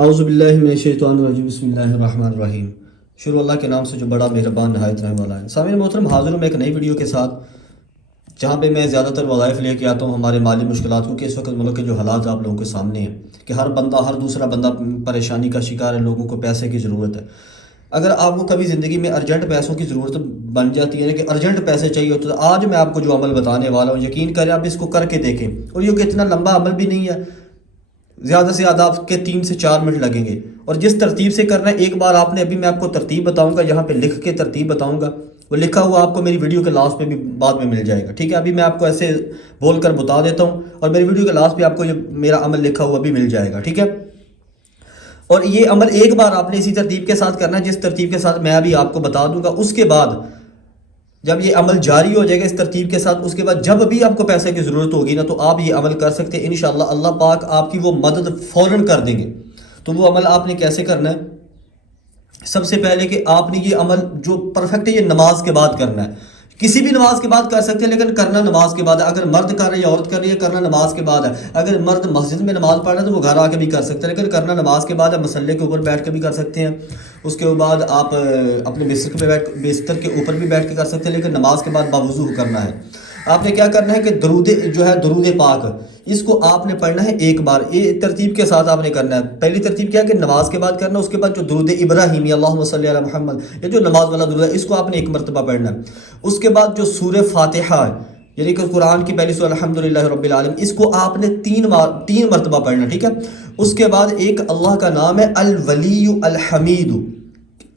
اعوذ باللہ من الشیطان الرجیم، بسم اللہ الرحمن الرحیم۔ شروع اللہ کے نام سے جو بڑا مہربان نہایت رحم والا ہے۔ سامعین محترم، حاضر ہوں میں ایک نئی ویڈیو کے ساتھ، جہاں پہ میں زیادہ تر وظائف لے کے آتا ہوں ہمارے مالی مشکلات، کیونکہ اس وقت ملک کے جو حالات آپ لوگوں کے سامنے ہیں کہ ہر دوسرا بندہ پریشانی کا شکار ہے، لوگوں کو پیسے کی ضرورت ہے۔ اگر آپ کو کبھی زندگی میں ارجنٹ پیسوں کی ضرورت بن جاتی ہے کہ ارجنٹ پیسے چاہیے ہوتے، تو آج میں آپ کو جو عمل بتانے والا ہوں، یقین کریں آپ اس کو کر کے دیکھیں، اور یہ کہ اتنا لمبا عمل بھی نہیں ہے، زیادہ سے زیادہ آپ کے 3 سے 4 منٹ لگیں گے، اور جس ترتیب سے کرنا ہے ایک بار آپ نے، ابھی میں آپ کو ترتیب بتاؤں گا، یہاں پہ لکھ کے ترتیب بتاؤں گا، وہ لکھا ہوا آپ کو میری ویڈیو کے لاسٹ پہ بھی بعد میں مل جائے گا، ٹھیک ہے؟ ابھی میں آپ کو ایسے بول کر بتا دیتا ہوں، اور میری ویڈیو کے لاسٹ پہ آپ کو یہ میرا عمل لکھا ہوا بھی مل جائے گا، ٹھیک ہے؟ اور یہ عمل ایک بار آپ نے اسی ترتیب کے ساتھ کرنا ہے جس ترتیب کے ساتھ میں ابھی آپ کو بتا دوں گا۔ اس کے بعد جب یہ عمل جاری ہو جائے گا اس ترتیب کے ساتھ، اس کے بعد جب بھی آپ کو پیسے کی ضرورت ہوگی نا، تو آپ یہ عمل کر سکتے ہیں انشاءاللہ، اللہ پاک آپ کی وہ مدد فوراً کر دیں گے۔ تو وہ عمل آپ نے کیسے کرنا ہے؟ سب سے پہلے کہ آپ نے یہ عمل جو پرفیکٹ ہے، یہ نماز کے بعد کرنا ہے۔ کسی بھی نماز کے بعد کر سکتے ہیں، لیکن کرنا نماز کے بعد ہے۔ اگر مرد کر رہے ہیں یا عورت کر رہی ہے، کرنا نماز کے بعد ہے۔ اگر مرد مسجد میں نماز پڑھ رہا ہے تو وہ گھر آ کے بھی کر سکتے ہیں، لیکن کرنا نماز کے بعد ہے۔ مسلے کے اوپر بیٹھ کے بھی کر سکتے ہیں، اس کے بعد آپ اپنے بستر کے اوپر بھی بیٹھ کے کر سکتے ہیں، لیکن نماز کے بعد باوضو کرنا ہے۔ آپ نے کیا کرنا ہے کہ درود پاک، اس کو آپ نے پڑھنا ہے ایک بار، یہ ترتیب کے ساتھ آپ نے کرنا ہے۔ پہلی ترتیب کیا ہے کہ نماز کے بعد کرنا، اس کے بعد جو درود ابراہیمی اللہم صلی علی محمد، یہ جو نماز والا درود ہے، اس کو آپ نے ایک مرتبہ پڑھنا ہے۔ اس کے بعد جو سورہ فاتحہ ہے، یعنی کہ قرآن کی پہلی سورہ الحمدللہ رب العالمین، اس کو آپ نے 3 مرتبہ پڑھنا، ٹھیک ہے؟ اس کے بعد ایک اللہ کا نام ہے الولی الحمید۔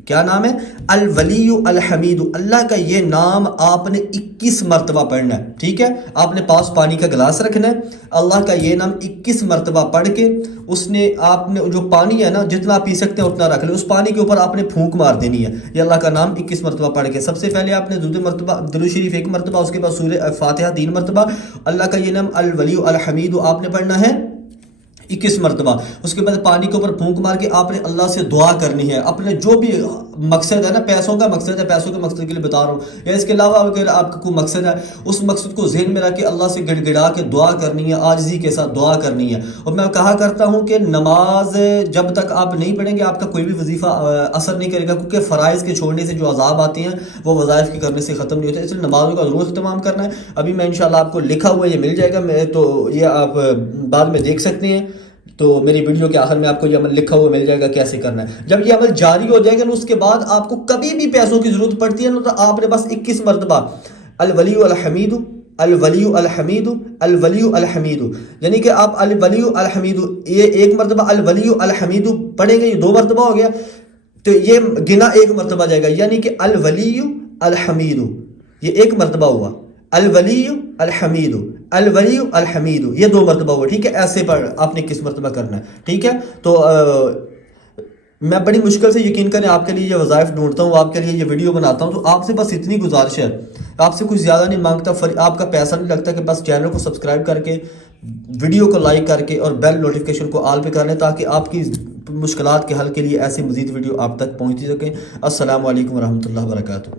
کیا نام ہے؟ الولی الحمید۔ اللہ کا یہ نام آپ نے 21 مرتبہ پڑھنا ہے، ٹھیک ہے؟ آپ نے پاس پانی کا گلاس رکھنا ہے، اللہ کا یہ نام 21 مرتبہ پڑھ کے آپ نے جو پانی ہے نا، جتنا پی سکتے ہیں اتنا رکھ لیں، اس پانی کے اوپر آپ نے پھونک مار دینی ہے، یہ اللہ کا نام 21 مرتبہ پڑھ کے۔ سب سے پہلے آپ نے درود شریف 1 مرتبہ، اس کے بعد سورہ فاتحہ 3 مرتبہ، اللہ کا یہ نام الولی الحمید آپ نے پڑھنا ہے 21 مرتبہ۔ اس کے بعد پانی کے اوپر پھونک مار کے آپ نے اللہ سے دعا کرنی ہے، اپنے جو بھی مقصد ہے نا، پیسوں کا مقصد ہے، پیسوں کے مقصد کے لیے بتا رہا ہوں، یا اس کے علاوہ اگر آپ کا کوئی مقصد ہے، اس مقصد کو ذہن میں رکھ کے اللہ سے گڑ گڑا کے دعا کرنی ہے، عاجزی کے ساتھ دعا کرنی ہے۔ اور میں کہا کرتا ہوں کہ نماز جب تک آپ نہیں پڑھیں گے، آپ کا کوئی بھی وظیفہ اثر نہیں کرے گا، کیونکہ فرائض کے چھوڑنے سے جو عذاب آتے ہیں وہ وظائف کے کرنے سے ختم نہیں ہوتے، اس لیے نمازوں کا ضرور اہتمام کرنا ہے۔ ابھی میں انشاءاللہ آپ کو لکھا ہوا یہ مل جائے گا، تو یہ آپ بعد میں دیکھ سکتے ہیں، تو میری ویڈیو کے آخر میں آپ کو یہ عمل لکھا ہوا مل جائے گا کیسے کرنا ہے۔ جب یہ عمل جاری ہو جائے گا اس کے بعد آپ کو کبھی بھی پیسوں کی ضرورت پڑتی ہے نا، تو آپ نے بس 21 مرتبہ الولی الحمید الولی الحمید الولی الحمید، یعنی کہ آپ الولی الحمید یہ 1 مرتبہ الولی الحمید پڑھیں گے، یہ 2 مرتبہ ہو گیا، تو یہ گنا 1 مرتبہ جائے گا، یعنی کہ الولی الحمید یہ 1 مرتبہ ہوا، الولی الحمید الولی الحمید یہ 2 مرتبہ ہوا، ٹھیک ہے؟ ایسے پر آپ نے 21 مرتبہ کرنا ہے، ٹھیک ہے؟ تو میں بڑی مشکل سے، یقین کریں، آپ کے لیے یہ وظائف ڈھونڈتا ہوں، آپ کے لیے یہ ویڈیو بناتا ہوں، تو آپ سے بس اتنی گزارش ہے، آپ سے کچھ زیادہ نہیں مانگتا، آپ کا پیسہ نہیں لگتا، کہ بس چینل کو سبسکرائب کر کے، ویڈیو کو لائک کر کے، اور بیل نوٹیفیکیشن کو آل پہ کر لیں، تاکہ آپ کی مشکلات کے حل کے لیے ایسے مزید ویڈیو آپ تک پہنچتی سکیں۔ السلام علیکم ورحمۃ اللہ وبرکاتہ۔